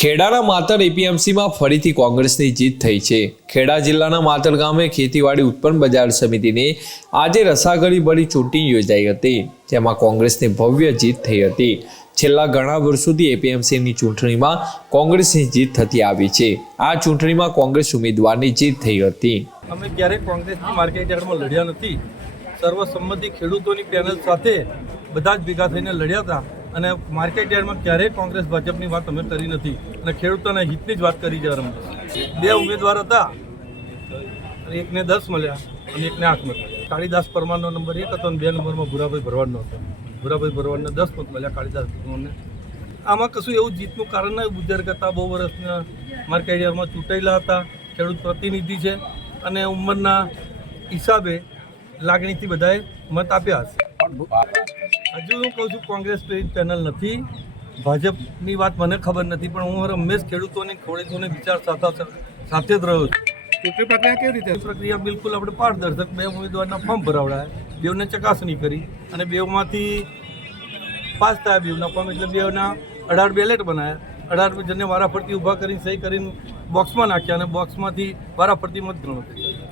ખેડાના માતર એપીએમસીમાં ફરીથી કોંગ્રેસની જીત થઈ છે। ખેડા જિલ્લાના માતર ગામે ખેતીવાડી ઉત્પન્ન બજાર સમિતિની આજે રસાકળી ભરી ચૂંટણી યોજાઈ હતી, જેમાં કોંગ્રેસની ભવ્ય જીત થઈ હતી। છેલ્લા ઘણા વર્ષોથી એપીએમસીની ચૂંટણીમાં કોંગ્રેસની જીત થતી આવી છે। આ ચૂંટણીમાં કોંગ્રેસ ઉમેદવારની જીત થઈ હતી। અમે ક્યારેય કોંગ્રેસની માર્કેટ યાર્ડમાં લડ્યા નથી। સર્વસંમતિ ખેડૂતોની પેનલ સાથે બધા જ ભેગા થઈને લડ્યા હતા અને માર્કેટ યાર્ડમાં ક્યારેય કોંગ્રેસ ભાજપની વાત અમે કરી નથી અને ખેડૂતોના હિતની જ વાત કરી છે। બે ઉમેદવાર હતા, એકને 10 મળ્યા અને એકને 8 મળ્યા। કાળીદાસ પરમારનો નંબર 1 હતો અને 2 નંબરમાં ભુરાભાઈ ભરવાડનો હતો। ભુરાભાઈ ભરવાડને 10 મત મળ્યા, કાળીદાસ પરમારને। આમાં કશું એવું જીતનું કારણ નહીં। બુજર્ગ હતા, બહુ વર્ષના માર્કેટ યાર્ડમાં ચૂંટાયેલા હતા, ખેડૂત પ્રતિનિધિ છે અને ઉંમરના હિસાબે લાગણીથી બધાએ મત આપ્યા હશે। હજુ હું કહું છું કોંગ્રેસ પેનલ નથી, ભાજપની વાત મને ખબર નથી, પણ હું હંમેશ ખેડૂતોની વિચાર સાથે જ રહ્યો છું। ચૂંટણી પ્રક્રિયા કેવી રીતે? પ્રક્રિયા બિલકુલ આપણે પારદર્શક, 2 ઉમેદવારના ફોર્મ ભરાવડાયા, બેઉને ચકાસણી કરી અને બેઉમાંથી પાસ થયા બેઉના ફોર્મ, એટલે બેઉના 18 બેલેટ બનાવ્યા। 18 જણને વારાફરતી ઊભા કરીને સહી કરીને બોક્સમાં નાખ્યા અને બોક્સમાંથી વારાફરતી મત ગણતરી કરી।